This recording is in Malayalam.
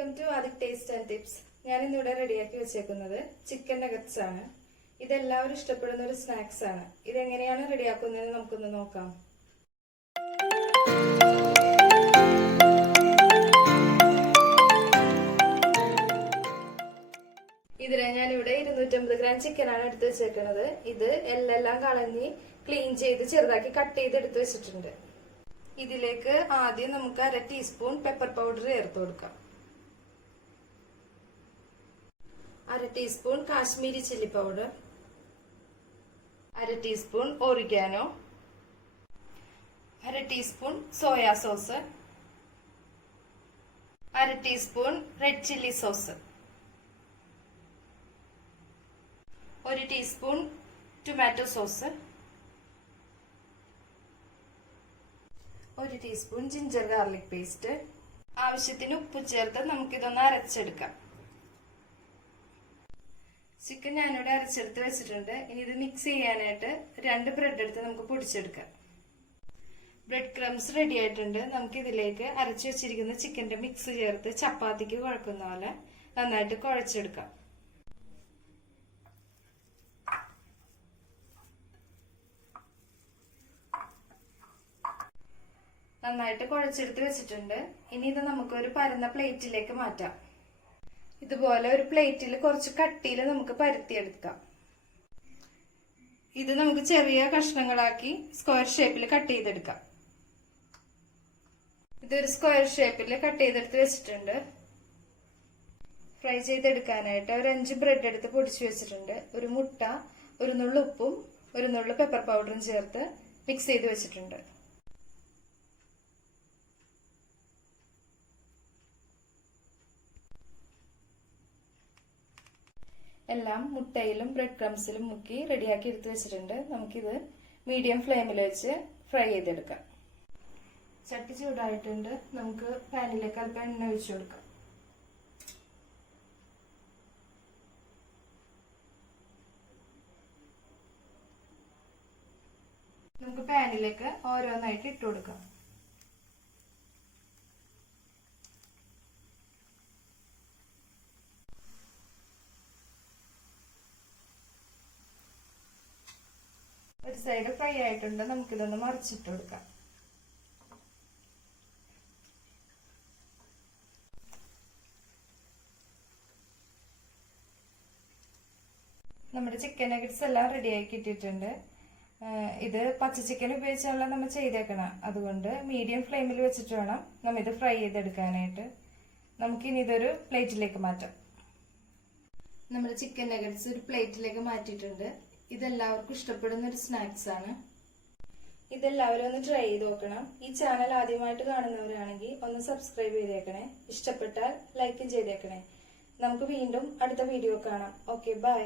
Welcome to Aadhik taste and tips. ഞാൻ ഇന്നിവിടെ റെഡിയാക്കി വെച്ചേക്കുന്നത് ചിക്കൻ നഗറ്റ്സ് ആണ്. ഇതെല്ലാവരും ഇഷ്ടപ്പെടുന്ന ഒരു സ്നാക്സ് ആണ്. ഇതെങ്ങനെയാണ് റെഡിയാക്കുന്നത് നമുക്കൊന്ന് നോക്കാം. ഇതിനെ ഞാനിവിടെ 250 ഗ്രാം ചിക്കനാണ് എടുത്ത് വെച്ചേക്കുന്നത്. ഇത് എല്ലാം കളഞ്ഞ് ക്ലീൻ ചെയ്ത് ചെറുതാക്കി കട്ട് ചെയ്ത് എടുത്ത് വെച്ചിട്ടുണ്ട്. ഇതിലേക്ക് ആദ്യം നമുക്ക് 1/2 ടീസ്പൂൺ പെപ്പർ പൗഡർ ചേർത്ത് കൊടുക്കാം. 1/2 teaspoon Kashmiri chilli powder, 1/2 teaspoon oregano, 1/2 teaspoon soya sauce, 1/2 teaspoon red chilli sauce, 1 teaspoon tomato sauce, 1 teaspoon ginger garlic paste. ആവശ്യത്തിന് ഉപ്പ് ചേർത്ത് നമുക്കിതൊന്ന് അരച്ചെടുക്കാം. ചിക്കൻ ഞാനിവിടെ അരച്ചെടുത്ത് വെച്ചിട്ടുണ്ട്. ഇനി ഇത് മിക്സ് ചെയ്യാനായിട്ട് 2 ബ്രെഡ് എടുത്ത് നമുക്ക് പൊടിച്ചെടുക്കാം. ബ്രെഡ് ക്രംസ് റെഡി ആയിട്ടുണ്ട്. നമുക്ക് ഇതിലേക്ക് അരച്ചു വെച്ചിരിക്കുന്ന ചിക്കന്റെ മിക്സ് ചേർത്ത് ചപ്പാത്തിക്ക് കുഴക്കുന്ന പോലെ നന്നായിട്ട് കുഴച്ചെടുക്കാം. നന്നായിട്ട് കുഴച്ചെടുത്ത് വെച്ചിട്ടുണ്ട്. ഇനി ഇത് നമുക്ക് ഒരു പരന്ന പ്ലേറ്റിലേക്ക് മാറ്റാം. ഇതുപോലെ ഒരു പ്ലേറ്റിൽ കുറച്ച് കട്ടിയിൽ നമുക്ക് പരത്തിയെടുക്കാം. ഇത് നമുക്ക് ചെറിയ കഷ്ണങ്ങളാക്കി സ്ക്വയർ ഷേപ്പിൽ കട്ട് ചെയ്തെടുക്കാം. ഇതൊരു സ്ക്വയർ ഷേപ്പിൽ കട്ട് ചെയ്തെടുത്ത് വെച്ചിട്ടുണ്ട്. ഫ്രൈ ചെയ്തെടുക്കാനായിട്ട് ഒരു 5 ബ്രെഡ് എടുത്ത് പൊടിച്ചു വെച്ചിട്ടുണ്ട്. ഒരു മുട്ട, ഒരു നുള്ളു ഉപ്പും ഒരു നുള്ളു പെപ്പർ പൗഡറും ചേർത്ത് മിക്സ് ചെയ്ത് വെച്ചിട്ടുണ്ട്. എല്ലാം മുട്ടയിലും ബ്രെഡ് ക്രംസിലും മുക്കി റെഡിയാക്കി എടുത്ത് വെച്ചിട്ടുണ്ട്. നമുക്കിത് മീഡിയം ഫ്ലെയിമിൽ വെച്ച് ഫ്രൈ ചെയ്തെടുക്കാം. ചട്ടി ചൂടായിട്ടുണ്ട്. നമുക്ക് പാനിലേക്ക് അല്പം എണ്ണ ഒഴിച്ചു കൊടുക്കാം. നമുക്ക് പാനിലേക്ക് ഓരോന്നായിട്ട് ഇട്ട് കൊടുക്കാം. ഒരു സൈഡ് ഫ്രൈ ആയിട്ടുണ്ട്. നമുക്കിതൊന്ന് മറിച്ചിട്ട് കൊടുക്കാം. നമ്മുടെ ചിക്കൻ നഗറ്റ്സ് എല്ലാം റെഡി ആക്കി ഇട്ടിട്ടുണ്ട്. ഇത് പച്ച ചിക്കൻ ഉപയോഗിച്ചാണല്ലോ നമ്മൾ ചെയ്തേക്കണം. അതുകൊണ്ട് മീഡിയം ഫ്ലെയിമിൽ വെച്ചിട്ട് വേണം നമ്മൾ ഇത് ഫ്രൈ ചെയ്തെടുക്കാനായിട്ട്. നമുക്കിനി ഇതൊരു പ്ലേറ്റിലേക്ക് മാറ്റാം. നമ്മുടെ ചിക്കൻ നഗറ്റ്സ് ഒരു പ്ലേറ്റിലേക്ക് മാറ്റിയിട്ടുണ്ട്. ഇതെല്ലാവർക്കും ഇഷ്ടപ്പെടുന്ന ഒരു സ്നാക്സ് ആണ്. ഇതെല്ലാവരും ഒന്ന് ട്രൈ ചെയ്ത് നോക്കണം. ഈ ചാനൽ ആദ്യമായിട്ട് കാണുന്നവരാണെങ്കിൽ ഒന്ന് സബ്സ്ക്രൈബ് ചെയ്തേക്കണേ. ഇഷ്ടപ്പെട്ടാൽ ലൈക്കും ചെയ്തേക്കണേ. നമുക്ക് വീണ്ടും അടുത്ത വീഡിയോ കാണാം. Okay, by.